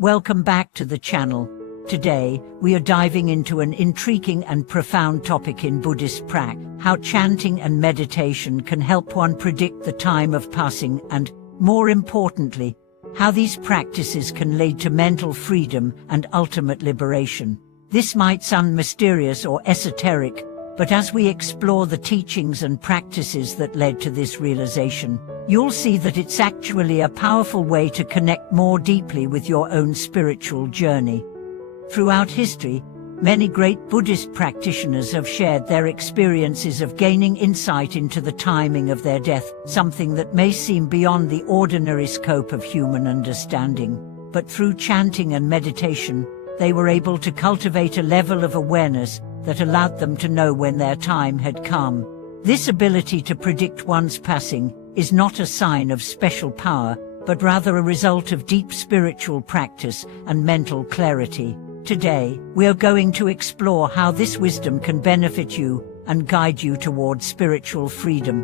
Welcome back to the channel. Today, we are diving into an intriguing and profound topic in Buddhist practice: how chanting and meditation can help one predict the time of passing and, more importantly, how these practices can lead to mental freedom and ultimate liberation. This might sound mysterious or esoteric, but as we explore the teachings and practices that led to this realization, you'll see that it's actually a powerful way to connect more deeply with your own spiritual journey. Throughout history, many great Buddhist practitioners have shared their experiences of gaining insight into the timing of their death, something that may seem beyond the ordinary scope of human understanding. But through chanting and meditation, they were able to cultivate a level of awareness that allowed them to know when their time had come. This ability to predict one's passing is not a sign of special power, but rather a result of deep spiritual practice and mental clarity. Today, we are going to explore how this wisdom can benefit you and guide you towards spiritual freedom.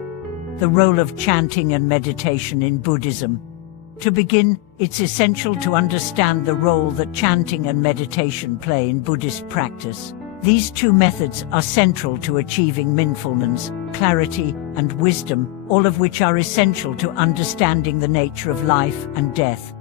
The role of chanting and meditation in Buddhism. To begin, it's essential to understand the role that chanting and meditation play in Buddhist practice. These two methods are central to achieving mindfulness, clarity, and wisdom, all of which are essential to understanding the nature of life and death.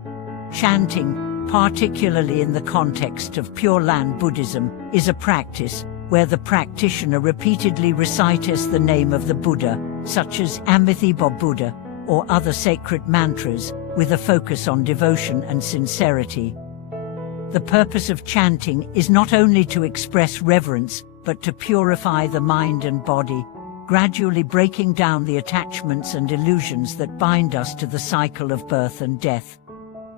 Chanting, particularly in the context of Pure Land Buddhism, is a practice where the practitioner repeatedly recites the name of the Buddha, such as Amitabha Buddha, or other sacred mantras, with a focus on devotion and sincerity. The purpose of chanting is not only to express reverence, but to purify the mind and body, gradually breaking down the attachments and illusions that bind us to the cycle of birth and death.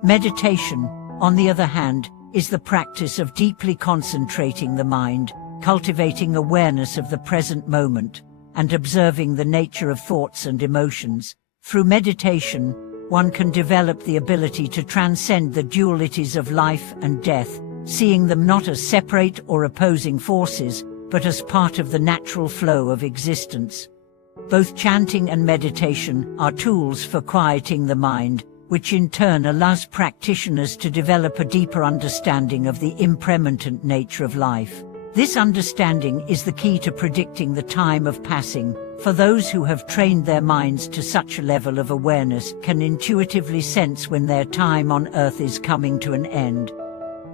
Meditation, on the other hand, is the practice of deeply concentrating the mind, cultivating awareness of the present moment, and observing the nature of thoughts and emotions. Through meditation, one can develop the ability to transcend the dualities of life and death, seeing them not as separate or opposing forces, but as part of the natural flow of existence. Both chanting and meditation are tools for quieting the mind, which in turn allows practitioners to develop a deeper understanding of the impermanent nature of life. This understanding is the key to predicting the time of passing, for those who have trained their minds to such a level of awareness can intuitively sense when their time on earth is coming to an end.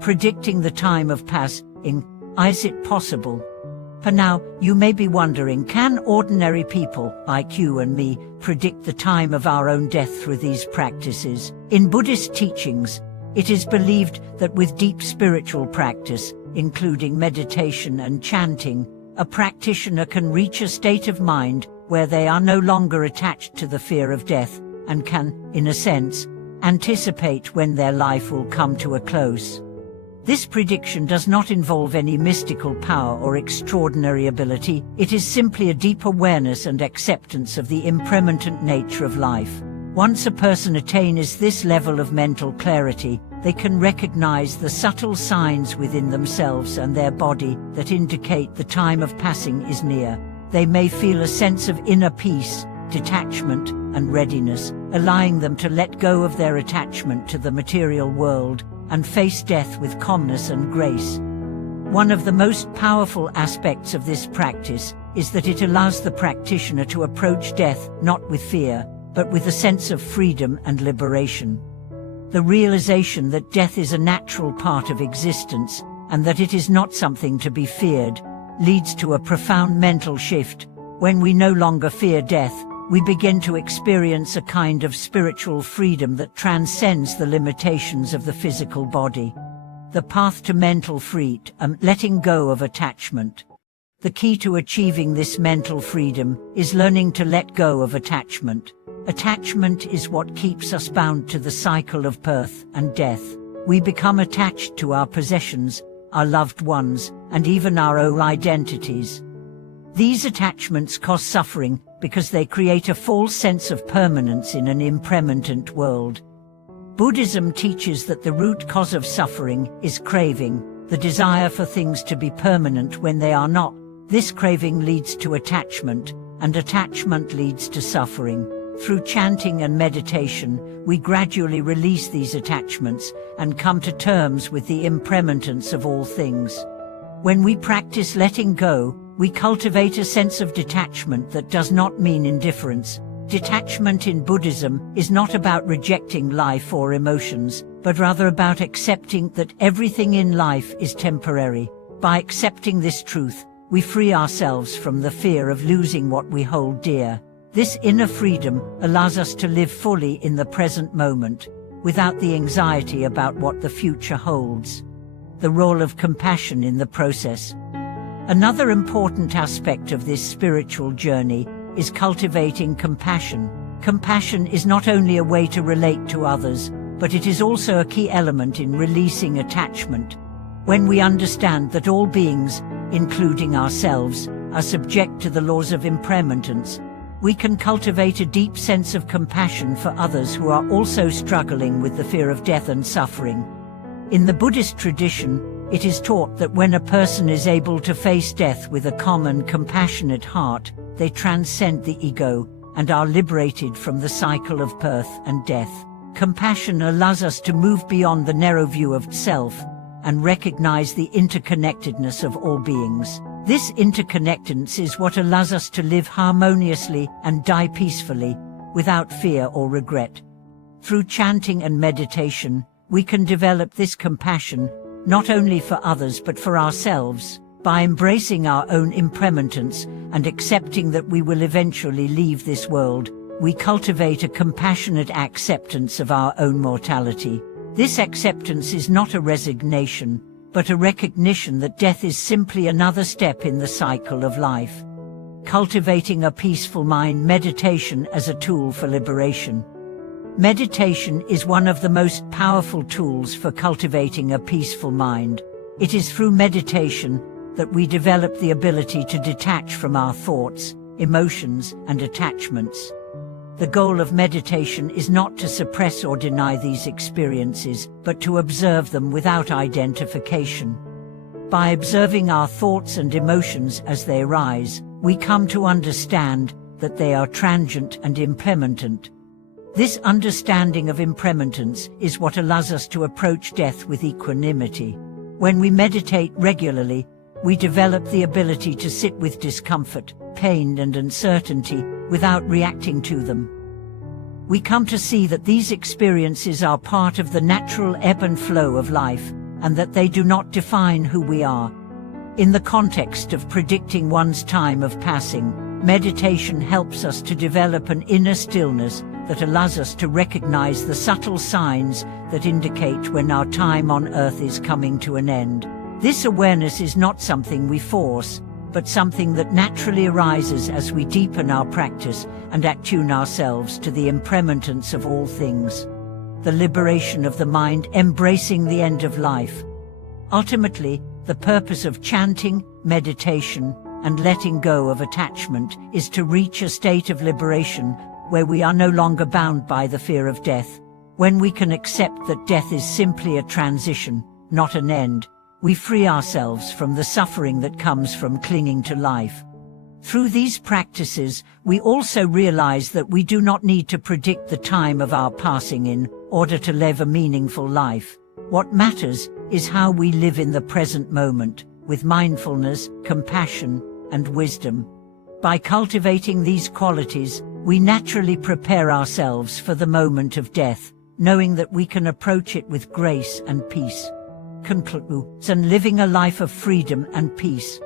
Predicting the time of passing, is it possible? For now, you may be wondering, can ordinary people, like you and me, predict the time of our own death through these practices? In Buddhist teachings, it is believed that with deep spiritual practice, including meditation and chanting, a practitioner can reach a state of mind where they are no longer attached to the fear of death, and can, in a sense, anticipate when their life will come to a close. This prediction does not involve any mystical power or extraordinary ability. It is simply a deep awareness and acceptance of the impermanent nature of life. Once a person attains this level of mental clarity, they can recognize the subtle signs within themselves and their body that indicate the time of passing is near. They may feel a sense of inner peace, detachment, and readiness, allowing them to let go of their attachment to the material world and face death with calmness and grace. One of the most powerful aspects of this practice is that it allows the practitioner to approach death not with fear, but with a sense of freedom and liberation. The realization that death is a natural part of existence, and that it is not something to be feared, leads to a profound mental shift. When we no longer fear death, we begin to experience a kind of spiritual freedom that transcends the limitations of the physical body. The path to mental freedom, letting go of attachment. The key to achieving this mental freedom is learning to let go of attachment. Attachment is what keeps us bound to the cycle of birth and death. We become attached to our possessions, our loved ones, and even our own identities. These attachments cause suffering because they create a false sense of permanence in an impermanent world. Buddhism teaches that the root cause of suffering is craving, the desire for things to be permanent when they are not. This craving leads to attachment, and attachment leads to suffering. Through chanting and meditation, we gradually release these attachments and come to terms with the impermanence of all things. When we practice letting go, we cultivate a sense of detachment that does not mean indifference. Detachment in Buddhism is not about rejecting life or emotions, but rather about accepting that everything in life is temporary. By accepting this truth, we free ourselves from the fear of losing what we hold dear. This inner freedom allows us to live fully in the present moment, without the anxiety about what the future holds. The role of compassion in the process. Another important aspect of this spiritual journey is cultivating compassion. Compassion is not only a way to relate to others, but it is also a key element in releasing attachment. When we understand that all beings, including ourselves, are subject to the laws of impermanence, we can cultivate a deep sense of compassion for others who are also struggling with the fear of death and suffering. In the Buddhist tradition, it is taught that when a person is able to face death with a calm and compassionate heart, they transcend the ego and are liberated from the cycle of birth and death. Compassion allows us to move beyond the narrow view of self and recognize the interconnectedness of all beings. This interconnectedness is what allows us to live harmoniously and die peacefully, without fear or regret. Through chanting and meditation, we can develop this compassion, not only for others but for ourselves. By embracing our own impermanence and accepting that we will eventually leave this world, we cultivate a compassionate acceptance of our own mortality. This acceptance is not a resignation, but a recognition that death is simply another step in the cycle of life. Cultivating a peaceful mind. Meditation as a tool for liberation. Meditation is one of the most powerful tools for cultivating a peaceful mind. It is through meditation that we develop the ability to detach from our thoughts, emotions, and attachments. The goal of meditation is not to suppress or deny these experiences, but to observe them without identification. By observing our thoughts and emotions as they arise, we come to understand that they are transient and impermanent. This understanding of impermanence is what allows us to approach death with equanimity. When we meditate regularly, we develop the ability to sit with discomfort, pain, and uncertainty without reacting to them. We come to see that these experiences are part of the natural ebb and flow of life, and that they do not define who we are. In the context of predicting one's time of passing, meditation helps us to develop an inner stillness that allows us to recognize the subtle signs that indicate when our time on earth is coming to an end. This awareness is not something we force, but something that naturally arises as we deepen our practice and attune ourselves to the impermanence of all things. The liberation of the mind. Embracing the end of life. Ultimately, the purpose of chanting, meditation, and letting go of attachment is to reach a state of liberation where we are no longer bound by the fear of death. When we can accept that death is simply a transition, not an end, we free ourselves from the suffering that comes from clinging to life. Through these practices, we also realize that we do not need to predict the time of our passing in order to live a meaningful life. What matters is how we live in the present moment, with mindfulness, compassion, and wisdom. By cultivating these qualities, we naturally prepare ourselves for the moment of death, knowing that we can approach it with grace and peace. And living a life of freedom and peace.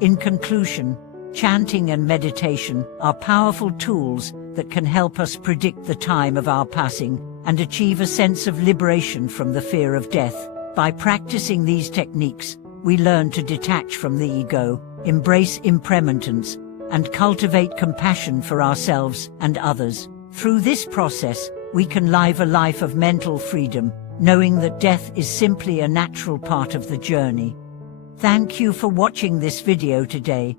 In conclusion, chanting and meditation are powerful tools that can help us predict the time of our passing and achieve a sense of liberation from the fear of death. By practicing these techniques, we learn to detach from the ego, embrace impermanence, and cultivate compassion for ourselves and others. Through this process, we can live a life of mental freedom, knowing that death is simply a natural part of the journey. Thank you for watching this video today.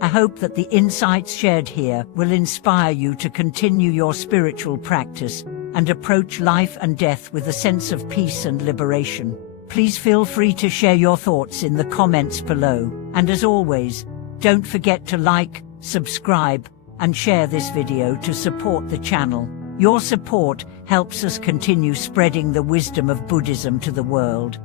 I hope that the insights shared here will inspire you to continue your spiritual practice and approach life and death with a sense of peace and liberation. Please feel free to share your thoughts in the comments below, and as always, don't forget to like, subscribe, and share this video to support the channel. Your support helps us continue spreading the wisdom of Buddhism to the world.